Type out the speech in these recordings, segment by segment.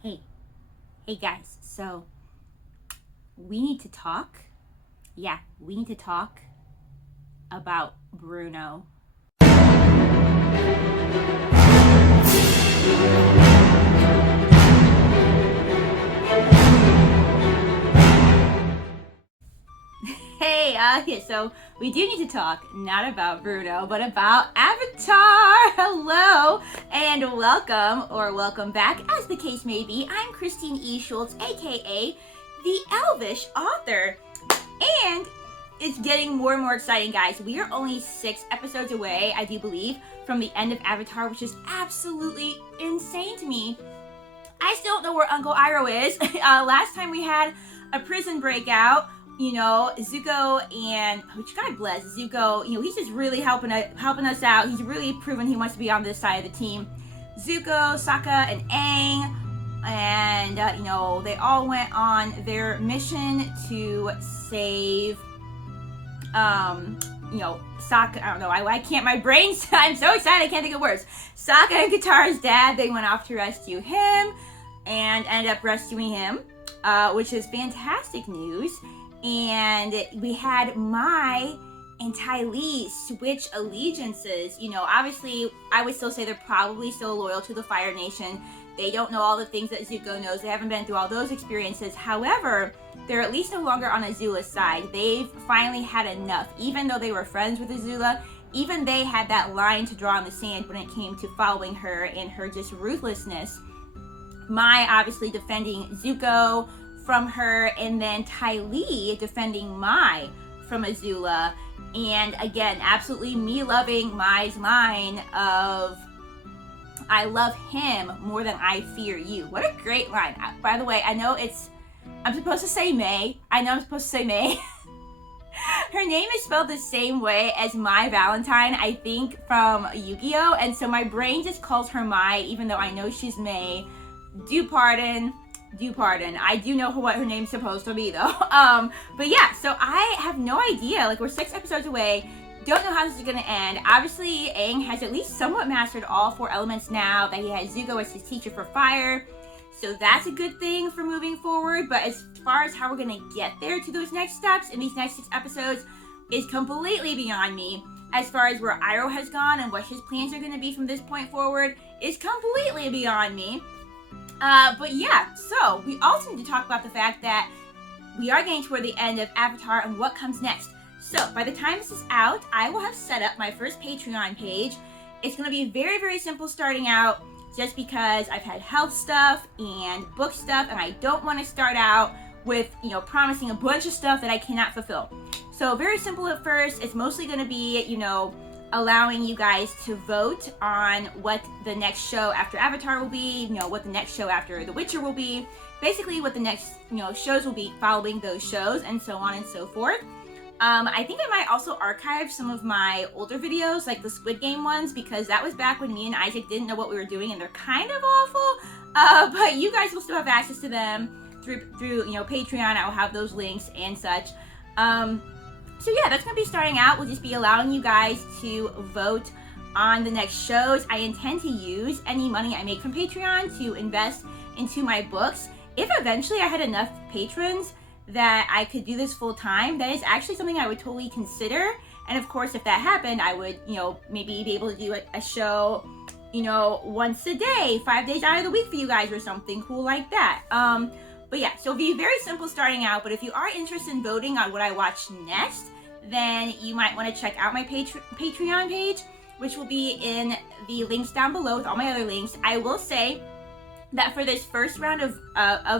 Hey, hey guys, so we need to talk. Yeah, we need to talk about Bruno. Hey, yeah, so we do need to talk not about Bruno, but about Avatar. Hello and welcome, or welcome back, as the case may be. I'm Christine E. Schulze, aka the Elvish author, and it's getting more and more exciting, guys. We are only 6 episodes away, I do believe, from the end of Avatar, which is absolutely insane to me. I still don't know where Uncle Iroh is. Last time we had a prison breakout. Zuko and, which God bless Zuko, he's just really helping us out. He's really proven he wants to be on this side of the team. Zuko, Sokka, and Aang, and they all went on their mission to save Sokka. I don't know. I can't. My brain's. I'm so excited. I can't think of words. Sokka and Katara's dad. They went off to rescue him, and ended up rescuing him, which is fantastic news. And we had Mai and Ty Lee switch allegiances. Obviously, I would still say they're probably still loyal to the Fire Nation. They don't know all the things that Zuko knows. They haven't been through all those experiences. However, they're at least no longer on Azula's side. They've finally had enough. Even though they were friends with Azula, even they had that line to draw in the sand when it came to following her and her just ruthlessness. Mai obviously defending Zuko from her, and then Ty Lee defending Mai from Azula. And again, absolutely me loving Mai's line of, I love him more than I fear you. What a great line. By the way, I know I'm supposed to say May. Her name is spelled the same way as Mai Valentine, I think, from Yu-Gi-Oh! And so my brain just calls her Mai, even though I know she's May. Do pardon. I do know what her name's supposed to be, though. But yeah, so I have no idea. We're 6 episodes away. Don't know how this is going to end. Obviously, Aang has at least somewhat mastered all 4 elements now, that he has Zuko as his teacher for fire. So that's a good thing for moving forward. But as far as how we're going to get there to those next steps in these next 6 episodes is completely beyond me. As far as where Iroh has gone and what his plans are going to be from this point forward is completely beyond me. But yeah, so we also need to talk about the fact that we are getting toward the end of Avatar and what comes next. So by the time this is out, I will have set up my first Patreon page. It's going to be very, very simple starting out, just because I've had health stuff and book stuff, and I don't want to start out with, promising a bunch of stuff that I cannot fulfill. So very simple at first. It's mostly going to be, allowing you guys to vote on what the next show after Avatar will be, what the next show after The Witcher will be, basically what the next, shows will be following those shows, and so on and so forth. I think I might also archive some of my older videos, like the Squid Game ones, because that was back when me and Isaac didn't know what we were doing, and they're kind of awful, but you guys will still have access to them through Patreon. I will have those links and such. So yeah, that's going to be starting out. We'll just be allowing you guys to vote on the next shows. I intend to use any money I make from Patreon to invest into my books. If eventually I had enough patrons that I could do this full time, that is actually something I would totally consider. And of course, if that happened, I would, maybe be able to do a show, once a day, 5 days out of the week for you guys or something cool like that. But yeah, so it'll be very simple starting out, but if you are interested in voting on what I watch next, then you might want to check out my Patreon page, which will be in the links down below with all my other links. I will say that for this first round of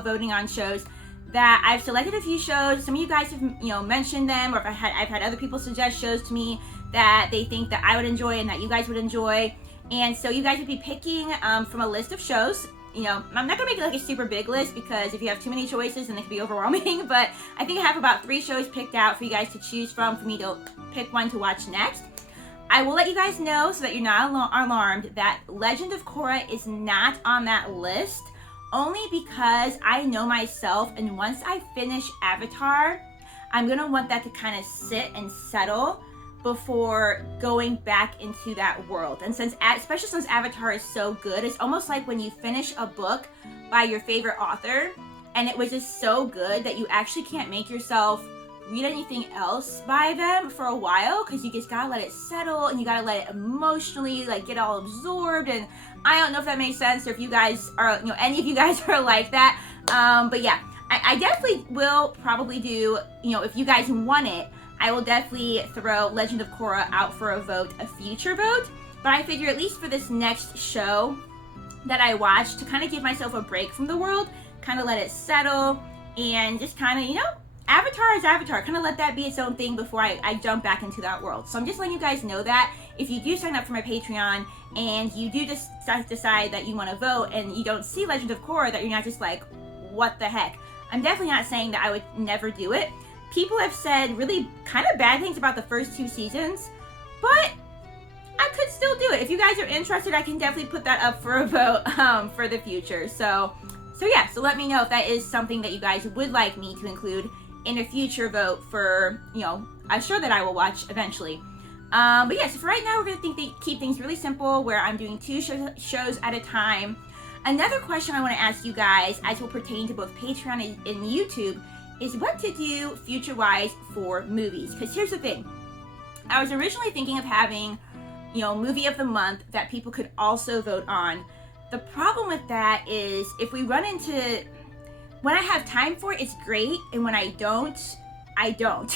voting on shows, that I've selected a few shows. Some of you guys have, mentioned them, or I've had other people suggest shows to me that they think that I would enjoy and that you guys would enjoy. And so you guys would be picking from a list of shows. I'm not going to make it a super big list, because if you have too many choices, then it can be overwhelming. But I think I have about 3 shows picked out for you guys to choose from for me to pick one to watch next. I will let you guys know, so that you're not alarmed, that Legend of Korra is not on that list, only because I know myself, and once I finish Avatar, I'm going to want that to kind of sit and settle before going back into that world. And especially since Avatar is so good, it's almost like when you finish a book by your favorite author and it was just so good that you actually can't make yourself read anything else by them for a while, because you just gotta let it settle and you gotta let it emotionally like get all absorbed. And I don't know if that makes sense, or if you guys are, any of you guys are like that. But yeah, I definitely will probably do, if you guys want it, I will definitely throw Legend of Korra out for a vote, a future vote. But I figure at least for this next show that I watch, to kind of give myself a break from the world, kind of let it settle, and just kind of, Avatar is Avatar. Kind of let that be its own thing before I jump back into that world. So I'm just letting you guys know that if you do sign up for my Patreon and you do just decide that you want to vote and you don't see Legend of Korra, that you're not just like, what the heck? I'm definitely not saying that I would never do it. People have said really kind of bad things about the first 2 seasons, but I could still do it. If you guys are interested, I can definitely put that up for a vote for the future. So yeah, so let me know if that is something that you guys would like me to include in a future vote for, a show that I will watch eventually. But yeah, so for right now, we're going to keep things really simple, where I'm doing 2 shows at a time. Another question I want to ask you guys, as will pertain to both Patreon and YouTube, is what to do future-wise for movies. Because here's the thing. I was originally thinking of having, movie of the month that people could also vote on. The problem with that is if we run into... When I have time for it, it's great, and when I don't, I don't.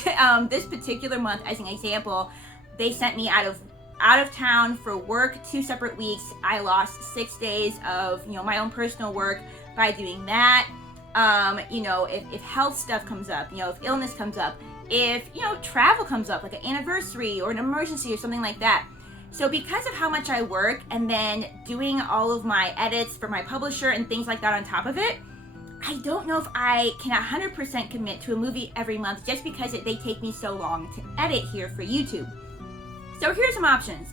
This particular month, as an example, they sent me out of town for work 2 separate weeks. I lost 6 days of, my own personal work by doing that. If health stuff comes up, if illness comes up, if, travel comes up, like an anniversary or an emergency or something like that. So because of how much I work, and then doing all of my edits for my publisher and things like that on top of it, I don't know if I can 100% commit to a movie every month, just because they take me so long to edit here for YouTube. So here's some options.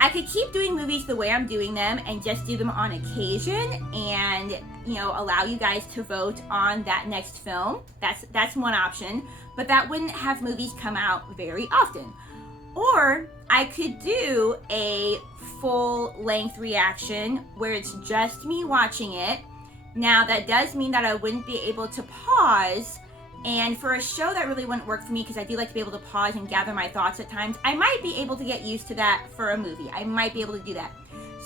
I could keep doing movies the way I'm doing them and just do them on occasion, and allow you guys to vote on that next film. That's one option, but that wouldn't have movies come out very often. Or I could do a full-length reaction where it's just me watching it. Now, that does mean that I wouldn't be able to pause, and for a show that really wouldn't work for me, because I do like to be able to pause and gather my thoughts at times. I might be able to get used to that for a movie. I might be able to do that.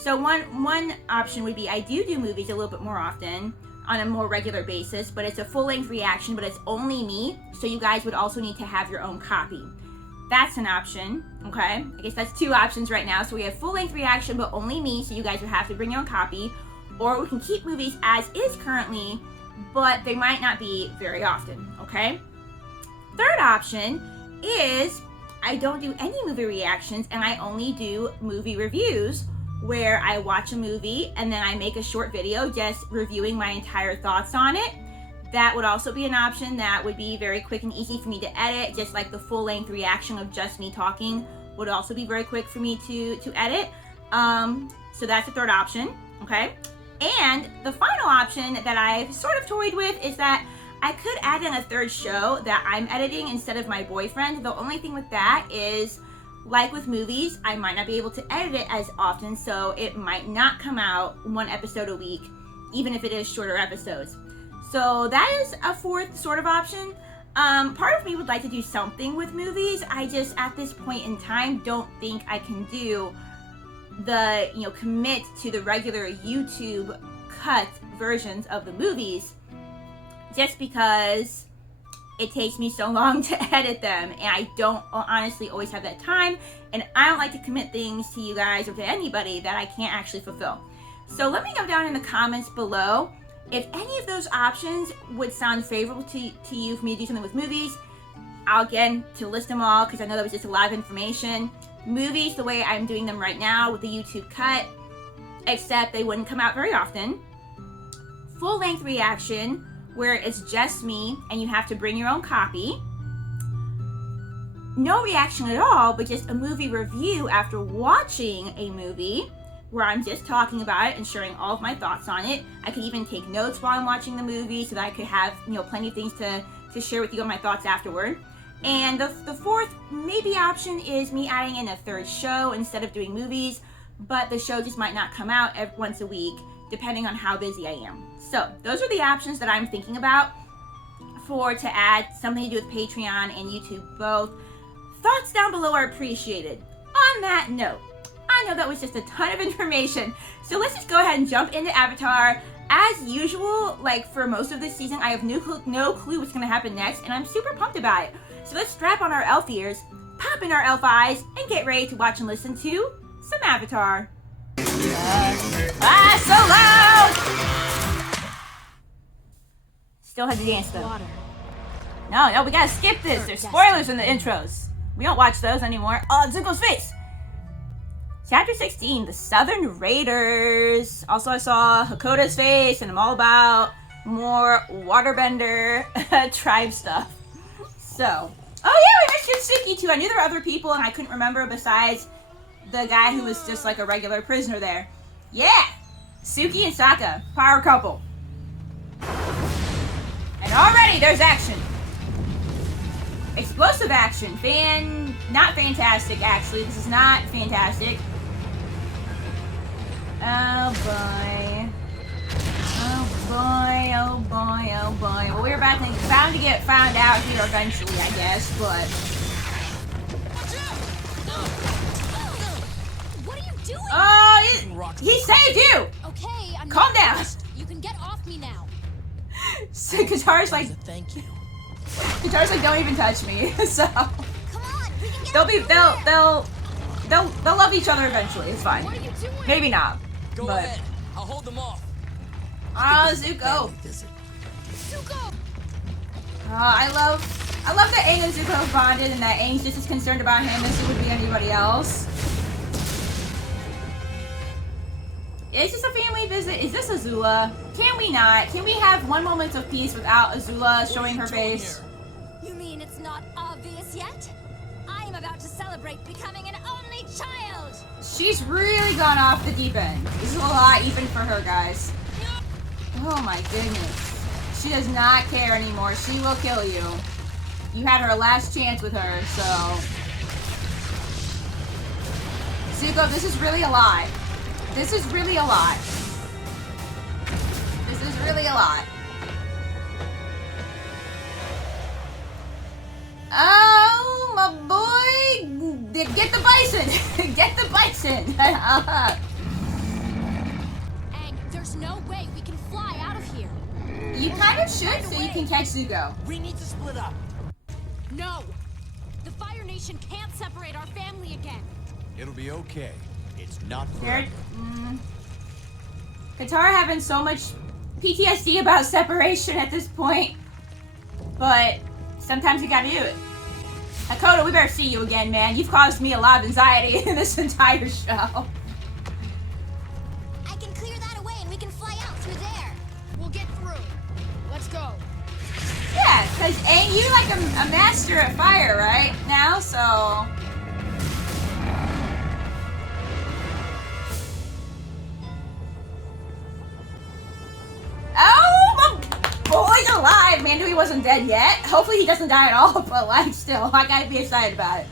So one option would be I do movies a little bit more often on a more regular basis, but it's a full-length reaction, but it's only me, so you guys would also need to have your own copy. That's an option, okay? I guess that's 2 options right now. So we have full-length reaction, but only me, so you guys would have to bring your own copy. Or we can keep movies as is currently, but they might not be very often, okay? Third option is I don't do any movie reactions, and I only do movie reviews, where I watch a movie and then I make a short video just reviewing my entire thoughts on it. That would also be an option that would be very quick and easy for me to edit, just like the full-length reaction of just me talking would also be very quick for me to edit. So that's the third option, okay? And the final option that I've sort of toyed with is that I could add in a third show that I'm editing instead of my boyfriend. The only thing with that is, like with movies, I might not be able to edit it as often, so it might not come out 1 episode a week, even if it is shorter episodes. So that is a fourth sort of option. Part of me would like to do something with movies. I just, at this point in time, don't think I can do the, commit to the regular YouTube cut versions of the movies, just because it takes me so long to edit them, and I don't honestly always have that time, and I don't like to commit things to you guys or to anybody that I can't actually fulfill. So let me know down in the comments below if any of those options would sound favorable to you for me to do something with movies. I'll again to list them all, because I know that was just a lot of information. Movies the way I'm doing them right now with the YouTube cut, except they wouldn't come out very often. Full-length reaction, where it's just me and you have to bring your own copy. No reaction at all, but just a movie review after watching a movie, where I'm just talking about it and sharing all of my thoughts on it. I could even take notes while I'm watching the movie so that I could have, plenty of things to share with you on my thoughts afterward. And the fourth maybe option is me adding in a third show instead of doing movies, but the show just might not come out once a week, depending on how busy I am. So those are the options that I'm thinking about to add something to do with Patreon and YouTube both. Thoughts down below are appreciated. On that note, I know that was just a ton of information, so let's just go ahead and jump into Avatar. As usual, like for most of this season, I have no clue what's going to happen next, and I'm super pumped about it. So let's strap on our elf ears, pop in our elf eyes, and get ready to watch and listen to some Avatar. So loud! Still had to dance though. Water. No, we gotta skip this. There's spoilers in the intros. We don't watch those anymore. Oh, Zuko's face! Chapter 16, the Southern Raiders. Also, I saw Hakoda's face, and I'm all about more waterbender tribe stuff. So, oh yeah, we mentioned Suki too. I knew there were other people, and I couldn't remember besides the guy who was just like a regular prisoner there. Yeah, Suki and Sokka, power couple. And already there's action. Explosive action. Not fantastic, actually. This is not fantastic. Oh boy. Oh boy, oh boy, oh boy. Well, we're bound to get found out here eventually, I guess, but... What are you doing? Oh, he saved you! Okay, I'm Calm down. You can get off me now. So Katara's like... Thank you. Katara's like, don't even touch me, so... Come on, we can get They'll love each other eventually, it's fine. What are you doing? Maybe not, Go but... ahead. I'll hold them off. Ah, Zuko! Zuko! I love that Aang and Zuko have bonded and that Aang's just as concerned about him as he would be anybody else. It's just a family visit. Is this Azula? Can we not? Can we have one moment of peace without Azula showing her face? You mean it's not obvious yet? I am about to celebrate becoming an only child! She's really gone off the deep end. This is a lot even for her, guys. Oh my goodness. She does not care anymore. She will kill you. You had her last chance with her, so... Zuko, this is really a lot. This is really a lot. This is really a lot. Oh, my boy! Get the bison! Get the bison! Aang, there's no way we can fly out of here. You kind of should, so you can catch Zuko. We need to split up. No! The Fire Nation can't separate our family again. It'll be okay. It's not There, forever. Katara having so much PTSD about separation at this point, but sometimes you gotta do it. Hakoda, we better see you again, man. You've caused me a lot of anxiety in this entire show. I can clear that away and we can fly out through there. We'll get through. Let's go. Yeah, because ain't you like a master at fire right now, so... Oh, my boy's alive! Man, knew he wasn't dead yet. Hopefully he doesn't die at all, but like still, I gotta be excited about it.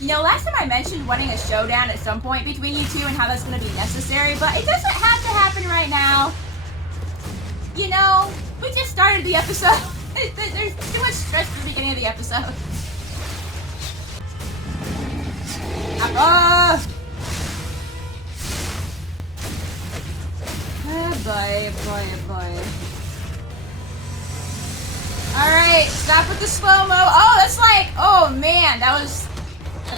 You know, last time I mentioned wanting a showdown at some point between you two and how that's gonna be necessary, but it doesn't have to happen right now. You know, we just started the episode. There's too much stress at the beginning of the episode. Oh boy, oh boy, oh boy. Alright, stop with the slow-mo. Oh, that's like, oh man, that was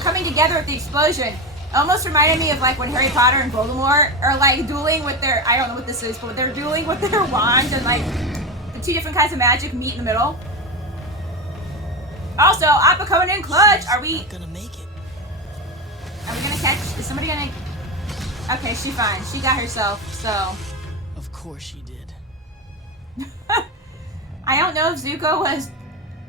coming together with the explosion. Almost reminded me of like when Harry Potter and Voldemort are like dueling with their, I don't know what this is, but they're dueling with their wands and like the two different kinds of magic meet in the middle. Also, Appa coming in clutch. Are we gonna make it? Are we gonna catch? Is somebody gonna? Okay, she's fine. She got herself, so. Of course she did. I don't know if Zuko was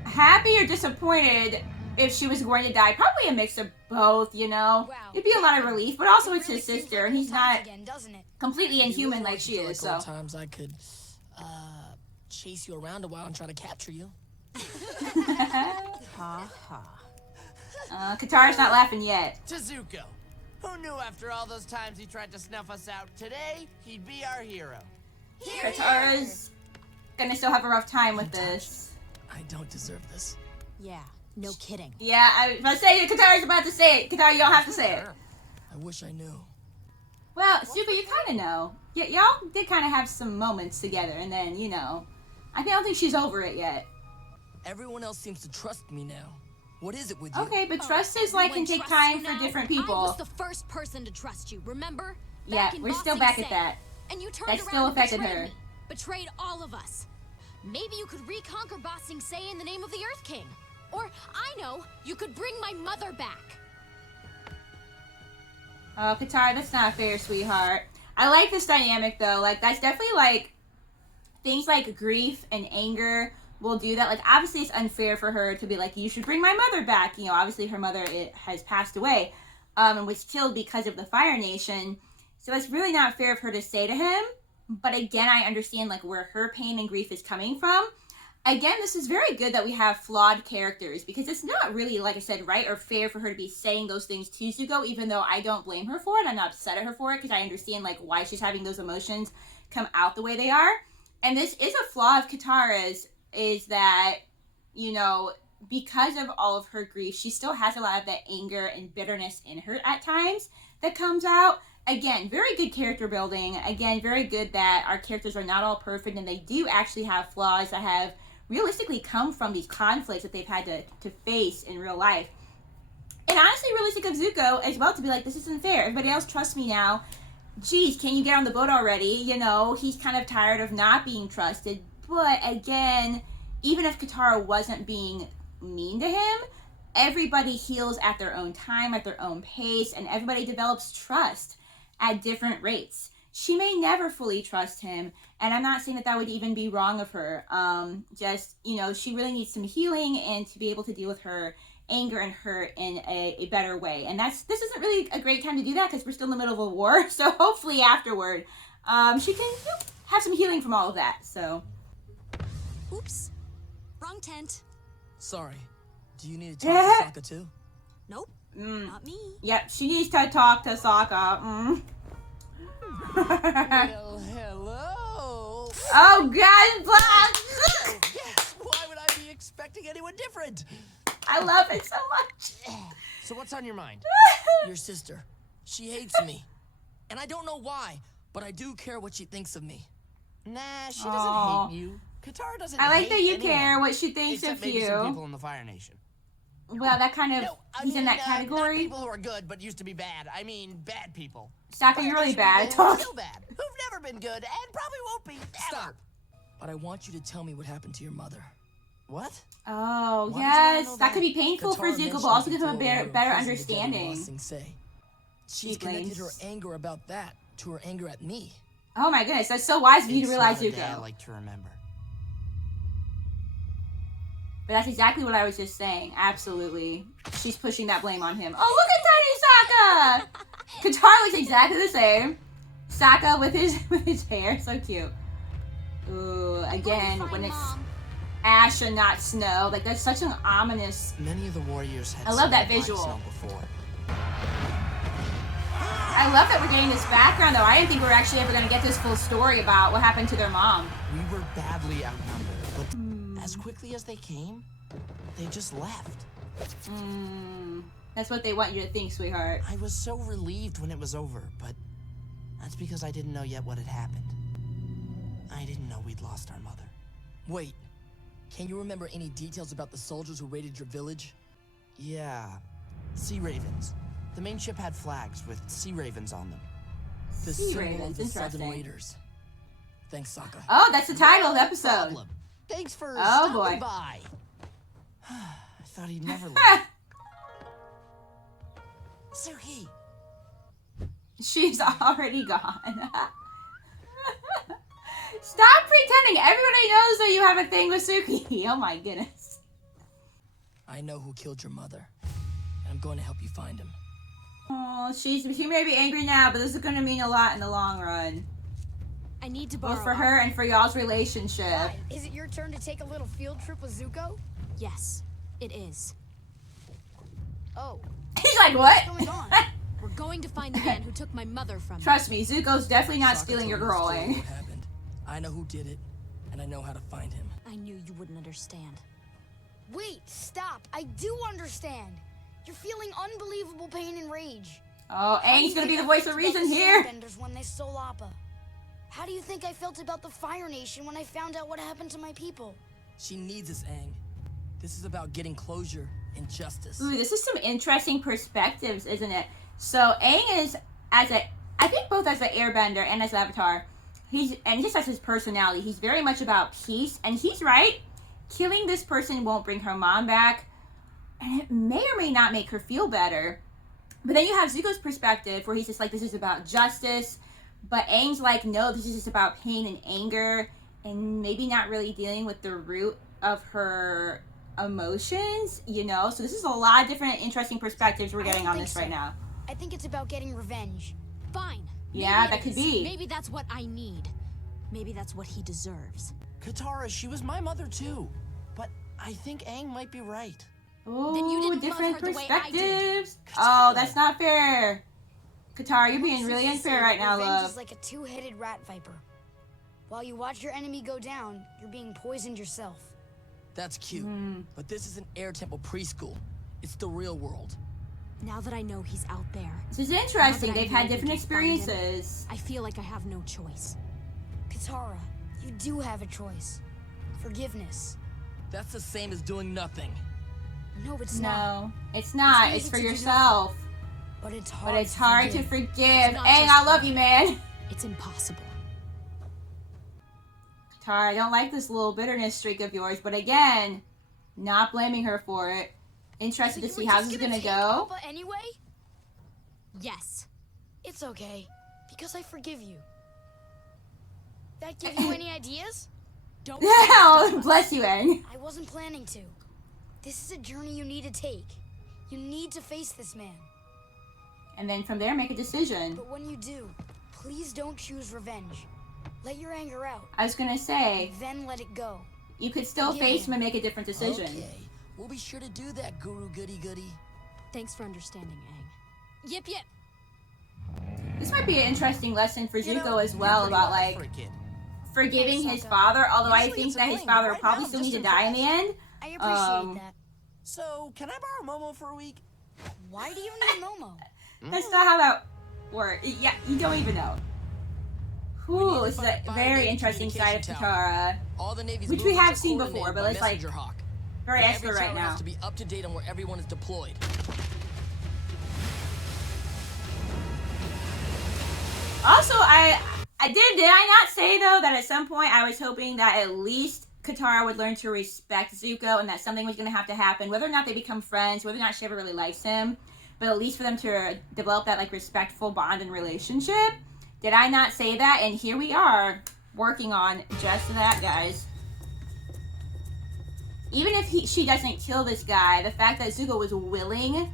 happy or disappointed if she was going to die. Probably a mix of both, you know? Wow. It'd be a lot of relief, but also it's his sister, and he's not Again, doesn't it? completely inhuman like she is, so. Times I could chase you around a while and try to capture you. Ha ha. Katara's not laughing yet. To Zuko. Who knew after all those times he tried to snuff us out, today he'd be our hero. Katara's gonna still have a rough time with this. I don't deserve this. Yeah, no kidding. Yeah, I was about to say it. Katara's about to say it. Katara, you don't have to say it. I wish I knew. Well, Zuko, you kind of know. Y'all did kind of have some moments together, and then, you know, I don't think she's over it yet. Everyone else seems to trust me now. What is it with you? Okay, but trust is like can take time for different people. I was the first person to trust you, remember? Yeah, Back in we're still Bossing back at Say. that. And you turned That around still and affected betrayed her. me. Betrayed all of us. Maybe you could reconquer Bossing Say in the name of the Earth King. Or, I know, you could bring my mother back. Oh, Katara, that's not fair, sweetheart. I like this dynamic, though. Like, that's definitely, like, things like grief and anger will do that. Like, obviously, it's unfair for her to be like, you should bring my mother back. You know, obviously, her mother has passed away and was killed because of the Fire Nation. So it's really not fair of her to say to him. But again, I understand, like, where her pain and grief is coming from. Again, this is very good that we have flawed characters because it's not really, like I said, right or fair for her to be saying those things to Zuko, even though I don't blame her for it. I'm not upset at her for it because I understand, like, why she's having those emotions come out the way they are. And this is a flaw of Katara's, is that, you know, because of all of her grief, she still has a lot of that anger and bitterness in her at times that comes out. Again, very good character building. Again, very good that our characters are not all perfect and they do actually have flaws that have realistically come from these conflicts that they've had to face in real life. And honestly, realistic of Zuko as well to be like, this isn't fair. Everybody else trusts me now. Geez, can you get on the boat already? You know, he's kind of tired of not being trusted. But again, even if Katara wasn't being mean to him, everybody heals at their own time, at their own pace, and everybody develops trust at different rates. She may never fully trust him, and I'm not saying that that would even be wrong of her. Just, you know, she really needs some healing and to be able to deal with her anger and hurt in a better way. And this isn't really a great time to do that because we're still in the middle of a war. So hopefully afterward, she can have some healing from all of that. So. Oops. Wrong tent. Sorry. Do you need to talk to Sokka too? Nope. Not me. Yep, she needs to talk to Sokka. Well, hello. Oh, God, Black! Yes, why would I be expecting anyone different? I love it so much. So what's on your mind? Your sister. She hates me. And I don't know why, but I do care what she thinks of me. Nah, she doesn't hate you. Katara doesn't I like hate that you anyone, care what she thinks except of maybe you. some people in the Fire Nation. Well, that kind of, No, he's in that not category. people who are good but used to be bad. I mean, bad people. Sokka, you're really bad. Still bad. Who've never been good and probably won't be. Stop. But I want you to tell me what happened to your mother. What? Oh, Why would you yes. wanna know That could be that? painful for Katara Zuko, mentioned but also it give him a before we were better in prison together in understanding. Bossing Say. She's He connected her blames. anger about that to her anger at me. Oh my goodness, that's so wise of you to realize, not a day I Zuko. like to remember. But that's exactly what I was just saying. Absolutely. She's pushing that blame on him. Oh, look at Tiny Sokka! Katara looks exactly the same. Sokka with his hair. So cute. Ooh, again, when it's ash and not snow. Like, that's such an ominous... Many of the warriors had I love that seen black visual. snow before. I love that we're getting this background, though. I didn't think we were actually ever going to get this full story about what happened to their mom. We were badly outnumbered, but as quickly as they came, they just left. That's what they want you to think, sweetheart. I was so relieved when it was over, but that's because I didn't know yet what had happened. I didn't know we'd lost our mother. Wait, can you remember any details about the soldiers who raided your village? Yeah, sea ravens. The main ship had flags with sea ravens on them. The Sea symbol ravens, of the Southern interesting. Raiders. Thanks, Sokka. Oh, that's the title of the No episode. problem. Thanks for Oh, stopping boy. by. I thought he'd never leave. Suki. She's already gone. Stop pretending. Everybody knows that you have a thing with Suki. Oh my goodness. I know who killed your mother, and I'm going to help you find him. Oh, she may be angry now, but this is going to mean a lot in the long run. I need to borrow. Both for her and for y'all's relationship. Is it your turn to take a little field trip with Zuko? Yes, it is. Oh, He's like, what? what's going on? We're going to find the man who took my mother from me. Trust me, Zuko's definitely not Sokka stealing your told me the girl, story of Aang. what happened. I know who did it, and I know how to find him. I knew you wouldn't understand. Wait, stop. I do understand. You're feeling unbelievable pain and rage. Oh, Aang's gonna be the voice of reason here. Airbenders when they stole Appa. How do you think I felt about the Fire Nation when I found out what happened to my people? She needs us, Aang. This is about getting closure and justice. Ooh, this is some interesting perspectives, isn't it? So Aang is I think both as an Airbender and as an Avatar, and just as his personality, he's very much about peace, and he's right. Killing this person won't bring her mom back, and it may or may not make her feel better. But then you have Zuko's perspective, where he's just like, this is about justice. But Aang's like, no, this is just about pain and anger, and maybe not really dealing with the root of her emotions, you know? So this is a lot of different interesting perspectives we're getting on this right now. I think it's about getting revenge. Fine. Yeah, Maybe that it could is. be. Maybe that's what I need. Maybe that's what he deserves. Katara, she was my mother too. But I think Aang might be right. Ooh, Then you didn't love different her the way I did. perspectives. Oh, that's not fair. Katara, you're being really Once you unfair say right now, revenge love. is like a two-headed rat viper. While you watch your enemy go down, you're being poisoned yourself. That's cute. But this is an air temple preschool. It's the real world. Now that I know he's out there, This is now interesting. that I They've know had we different can find him, experiences. I feel like I have no choice. Katara, you do have a choice. Forgiveness. That's the same as doing nothing. No, it's not. No, it's not. It's It's easy for to do yourself. But it's hard. But it's hard to forgive. forgive. not Aang, just I love hard. you, man. It's impossible. Katara, I don't like this little bitterness streak of yours, but again, not blaming her for it. Interested to So see you how were this is just gonna take go. Appa anyway? Yes. It's okay, because I forgive you. That give you any ideas? Don't Oh, bless you, Aang. I wasn't planning to. This is a journey you need to take. You need to face this man. And then from there, make a decision. But when you do, please don't choose revenge. Let your anger out, I was gonna say, then let it go. you could still Forgive face him him. and make a different decision. Okay, we'll be sure to do that, Guru Goody Goody. Thanks for understanding, Aang. Yip yip. This might be an interesting lesson for You know, Zuko as you're well pretty about wise like for a kid. forgiving Thanks, his Sokka. father. Although I Usually think it's a that his fling, father but would right probably now still I'm need to just die in the end. I appreciate that. So, can I borrow Momo for a week? Why do you need Momo? That's not how that works. Yeah, you don't even know. We need Ooh, to this is find a a very fire interesting side of communication tower. Katara. All the Navy's Which we movements have are seen before, coordinated but by it's, like, Messenger Hawk. Very Every expert right tower now. has to be up to date on where everyone is deployed. Also, did I not say though that at some point I was hoping that at least Katara would learn to respect Zuko and that something was going to have to happen, whether or not they become friends, whether or not she ever really likes him, but at least for them to develop that like respectful bond and relationship. Did I not say that? And here we are working on just that, guys. Even if she doesn't kill this guy, the fact that Zuko was willing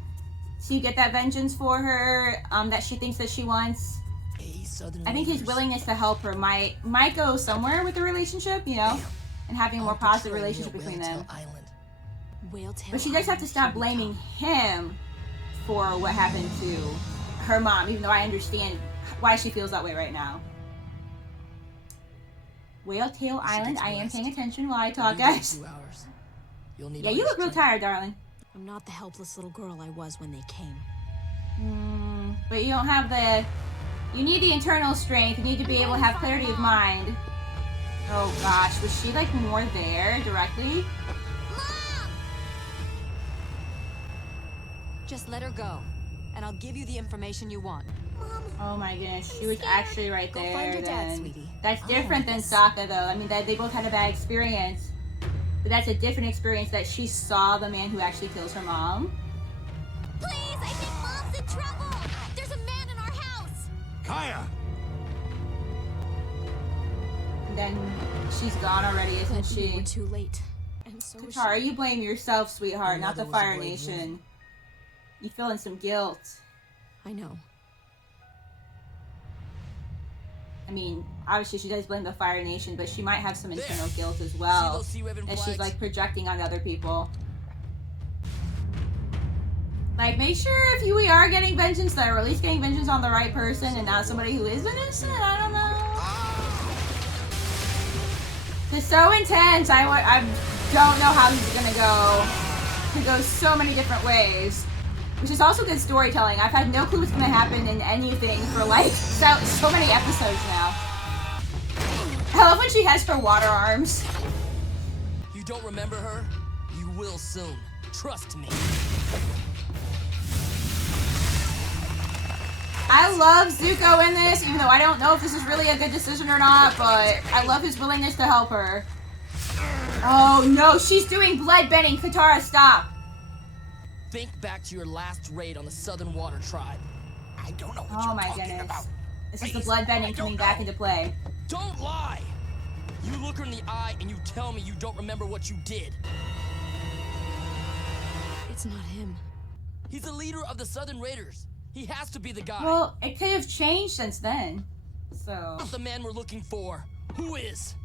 to get that vengeance for her, that she thinks that she wants, Hey, Southern I think his leaders. willingness to help her might go somewhere with the relationship, you know, and having a more On positive patrol relationship near between Whaletail them. Island. Whaletail But she does have to Island, stop here we blaming come. him for what happened to her mom, even though I understand why she feels that way right now. Whaletail Island, get I some am rest. paying attention while I You talk, got guys. 2 hours. You'll need Yeah, all you your look real strength. tired, darling. I'm not the helpless little girl I was when they came. But you don't have the... You need the internal strength. You need to be able to have clarity of mind. Oh gosh, was she like more there directly? Just let her go, and I'll give you the information you want. Oh my goodness, she was actually right Go there. find your dad, then. sweetie. That's Oh, different than yes. Sokka, though. I mean, they both had a bad experience, but that's a different experience that she saw the man who actually kills her mom. Please, I think Mom's in trouble. There's a man in our house. Kaya! And then she's gone already, isn't But we she? were too late. And so was Katara, you blame yourself, sweetheart, Your not the mother was a Fire brave Nation. woman. You feeling some guilt. I know. I mean, obviously she does blame the Fire Nation, but she might have some There. internal guilt as See well. those sea raven That she's flags? like projecting on other people. Like, make sure if we are getting vengeance, that we're at least getting vengeance on the right person and not somebody who is innocent. I don't know. It's so intense. I don't know how he's gonna go. It goes so many different ways, which is also good storytelling. I've had no clue what's gonna happen in anything for like so many episodes now. I love when she has her water arms. You don't remember her? You will soon. Trust me. I love Zuko in this, even though I don't know if this is really a good decision or not, but I love his willingness to help her. Oh no, she's doing bloodbending. Katara, stop. Think back to your last raid on the Southern Water Tribe. I don't know what Oh you're my talking goodness. about. This is the Please, bloodbending I coming don't back know. into play. Don't lie! You look her in the eye and you tell me you don't remember what you did. It's not him. He's the leader of the Southern Raiders. He has to be the guy. Well, it could have changed since then. So. Not the man we're looking for. Who is?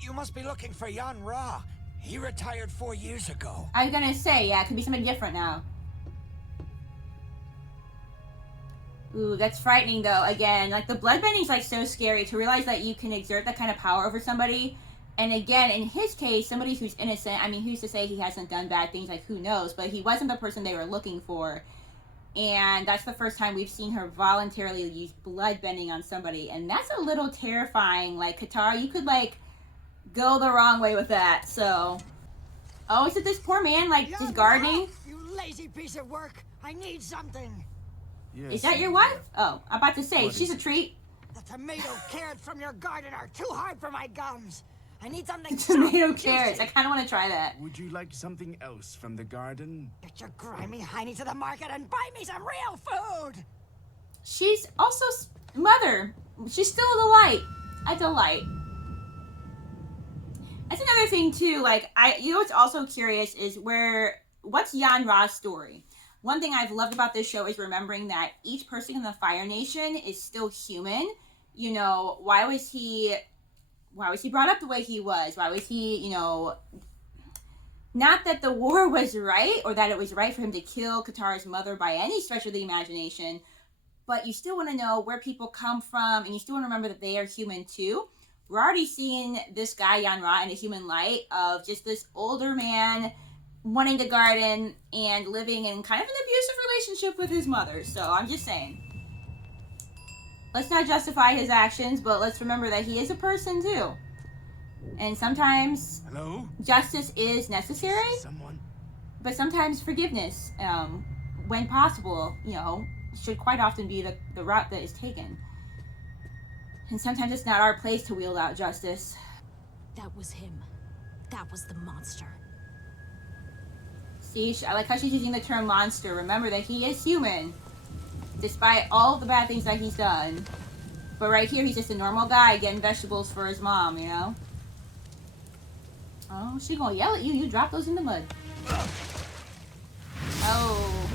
You must be looking for Yan Ra. He retired 4 years ago. I was gonna say, yeah, it could be somebody different now. Ooh, that's frightening though. Again, like the bloodbending's like so scary to realize that you can exert that kind of power over somebody. And again, in his case, somebody who's innocent. I mean, who's to say he hasn't done bad things? Like, who knows? But he wasn't the person they were looking for. And that's the first time we've seen her voluntarily use bloodbending on somebody. And that's a little terrifying. Like, Katara, you could, like, go the wrong way with that. So, oh, is it this poor man, like, just gardening? You lazy piece of work. I need something. Yes, Is that your wife? Oh, I'm about to say, she's a treat. The tomato carrots from your garden are too hard for my gums. I need something Tomato soft, carrots. I juicy. kind of want to try that. Would you like something else from the garden? Get your grimy hiney to the market and buy me some real food. She's also mother. She's still a delight. A delight. That's another thing too. Like you know what's also curious is what's Yan Ra's story. One thing I've loved about this show is remembering that each person in the Fire Nation is still human. You know, why was he brought up the way he was? Why was he, you know, not that the war was right or that it was right for him to kill Katara's mother by any stretch of the imagination, but you still want to know where people come from and you still want to remember that they are human too. We're already seeing this guy, Yan Ra, in a human light of just this older man wanting to garden and living in kind of an abusive relationship with his mother. So I'm just saying. Let's not justify his actions, but let's remember that he is a person too. And sometimes Hello? justice is necessary, Someone? but sometimes forgiveness, when possible, you know, should quite often be the route that is taken. And sometimes it's not our place to wield out justice. That was him. That was the monster. See, I like how she's using the term monster. Remember that he is human, despite all the bad things that he's done. But right here, he's just a normal guy getting vegetables for his mom, you know? Oh, she gonna yell at you. You drop those in the mud. Oh.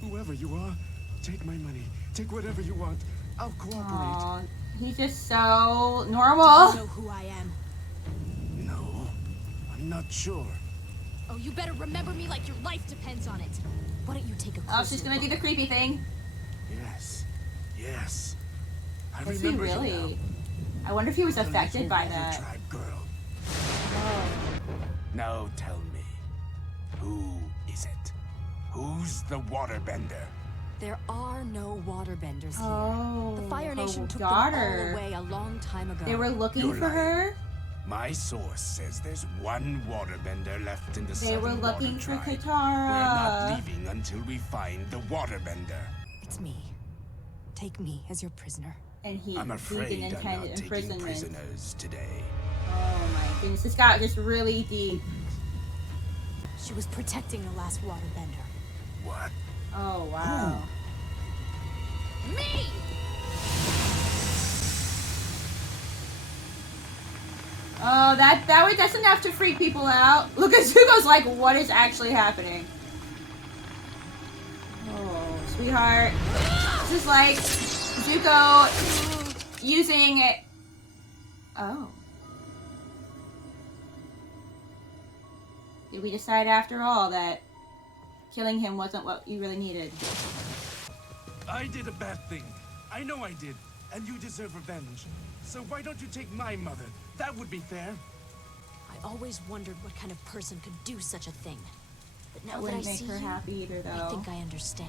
Whoever you are, take my money. Take whatever you want. I'll cooperate. Aw, he's just so Do normal. you know who I am? No, I'm not sure. Oh, you better remember me like your life depends on it. Why don't you take a Oh, closer she's gonna do look? the creepy thing. Yes. Yes. I Is he remember you really? now. I wonder if he was The affected little by water that. tribe girl. Oh. Now tell me, who is it? Who's the waterbender? There are no waterbenders here. Oh, The Fire her Nation took daughter. them all away a long time ago. They were looking You're for lying. her. My source says there's one waterbender left in the They were Southern looking Water for Tribe. Katara. We're not leaving until we find the waterbender. It's me. Take me as your prisoner. And he I'm afraid didn't I'm intend not taking imprisonment. prisoners today. Oh my goodness, this got just really deep. She was protecting the last waterbender. What? Oh wow. Me! Oh, that's enough to freak people out. Look at Zuko's like, what is actually happening? Oh, sweetheart. This is like Zuko. using it. Oh. Did we decide after all that killing him wasn't what you really needed? I did a bad thing. I know I did. And you deserve revenge. So why don't you take my mother? That would be fair. I always wondered what kind of person could do such a thing. But now That that I wouldn't make see her you, happy either, though. I think I understand.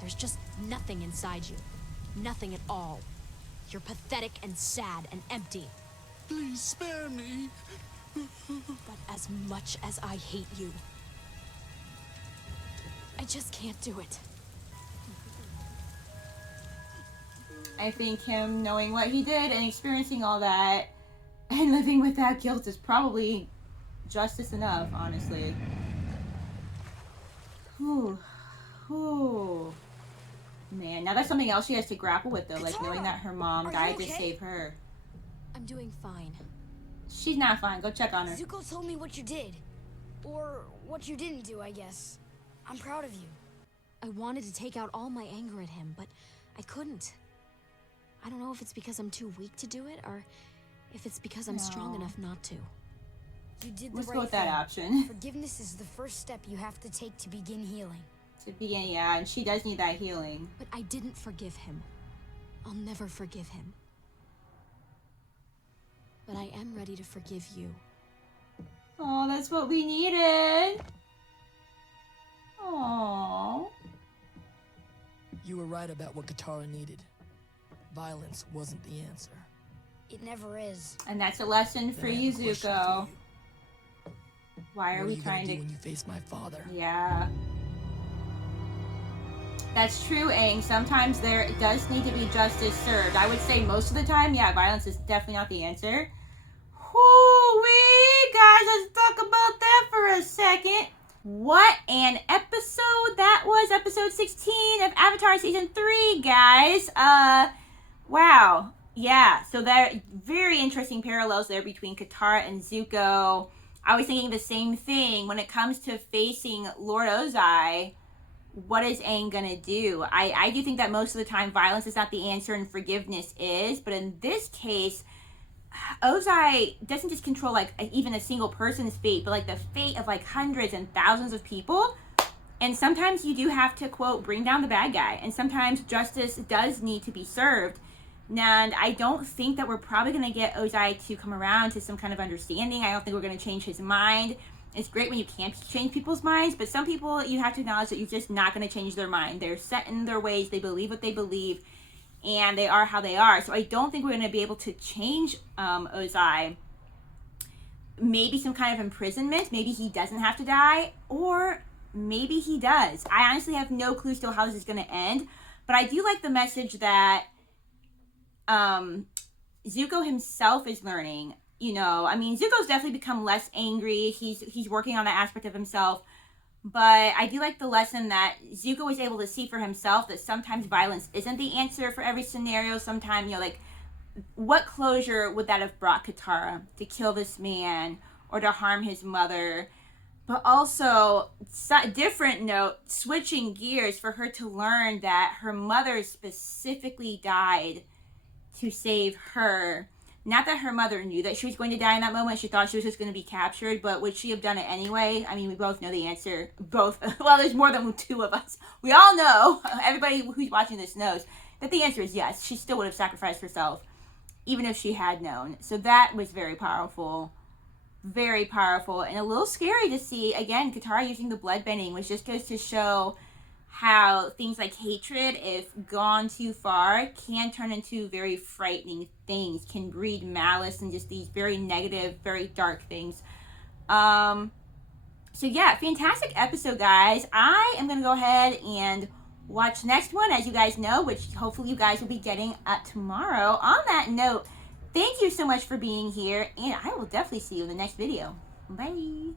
There's just nothing inside you. Nothing at all. You're pathetic and sad and empty. Please spare me. But as much as I hate you, I just can't do it. I think him knowing what he did and experiencing all that and living with that guilt is probably justice enough, honestly. Whew. Whew. Man, now that's something else she has to grapple with, though, like knowing that her mom died to save her. I'm doing fine. She's not fine. Go check on her. Zuko told me what you did. Or what you didn't do, I guess. I'm proud of you. I wanted to take out all my anger at him, but I couldn't. I don't know if it's because I'm too weak to do it, or if it's because I'm strong enough not to. You did the Let's right go with thing. that option. Forgiveness is the first step you have to take to begin healing. To begin, yeah, and she does need that healing. But I didn't forgive him. I'll never forgive him. But I am ready to forgive you. Oh, that's what we needed. Oh. You were right about what Katara needed. Violence wasn't the answer. It never is. And that's a lesson for Then I you, have a question Zuko. for you. Why are What we you gonna trying do to... when you face my father? Yeah. That's true, Aang. Sometimes there does need to be justice served. I would say most of the time, yeah, violence is definitely not the answer. Whoo-wee! Guys, let's talk about that for a second. What an episode that was. Episode 16 of Avatar Season 3, guys. Wow. Yeah, so there are very interesting parallels there between Katara and Zuko. I was thinking the same thing when it comes to facing Lord Ozai. What is Aang gonna do? I do think that most of the time violence is not the answer and forgiveness is, but in this case, Ozai doesn't just control like even a single person's fate, but like the fate of like hundreds and thousands of people. And sometimes you do have to, quote, bring down the bad guy. And sometimes justice does need to be served. And I don't think that we're probably going to get Ozai to come around to some kind of understanding. I don't think we're going to change his mind. It's great when you can't change people's minds, but some people, you have to acknowledge that you're just not going to change their mind. They're set in their ways. They believe what they believe, and they are how they are. So I don't think we're going to be able to change Ozai. Maybe some kind of imprisonment. Maybe he doesn't have to die, or maybe he does. I honestly have no clue still how this is going to end, but I do like the message that Zuko himself is learning. You know, I mean, Zuko's definitely become less angry. He's working on that aspect of himself. But I do like the lesson that Zuko was able to see for himself that sometimes violence isn't the answer for every scenario. Sometimes, you know, like, what closure would that have brought Katara to kill this man or to harm his mother? But also, different note, switching gears for her to learn that her mother specifically died to save her. Not that her mother knew that she was going to die in that moment. She thought she was just going to be captured, but would she have done it anyway? I mean, we both know the answer. Both. Well, there's more than two of us. We all know, everybody who's watching this knows, that the answer is yes. She still would have sacrificed herself, even if she had known. So that was very powerful. Very powerful. And a little scary to see, again, Katara using the bloodbending, which just goes to show how things like hatred, if gone too far, can turn into very frightening things, can breed malice and just these very negative, very dark things. So yeah, fantastic episode, guys. I am going to go ahead and watch next one, as you guys know, which hopefully you guys will be getting tomorrow. On that note, thank you so much for being here, and I will definitely see you in the next video. Bye!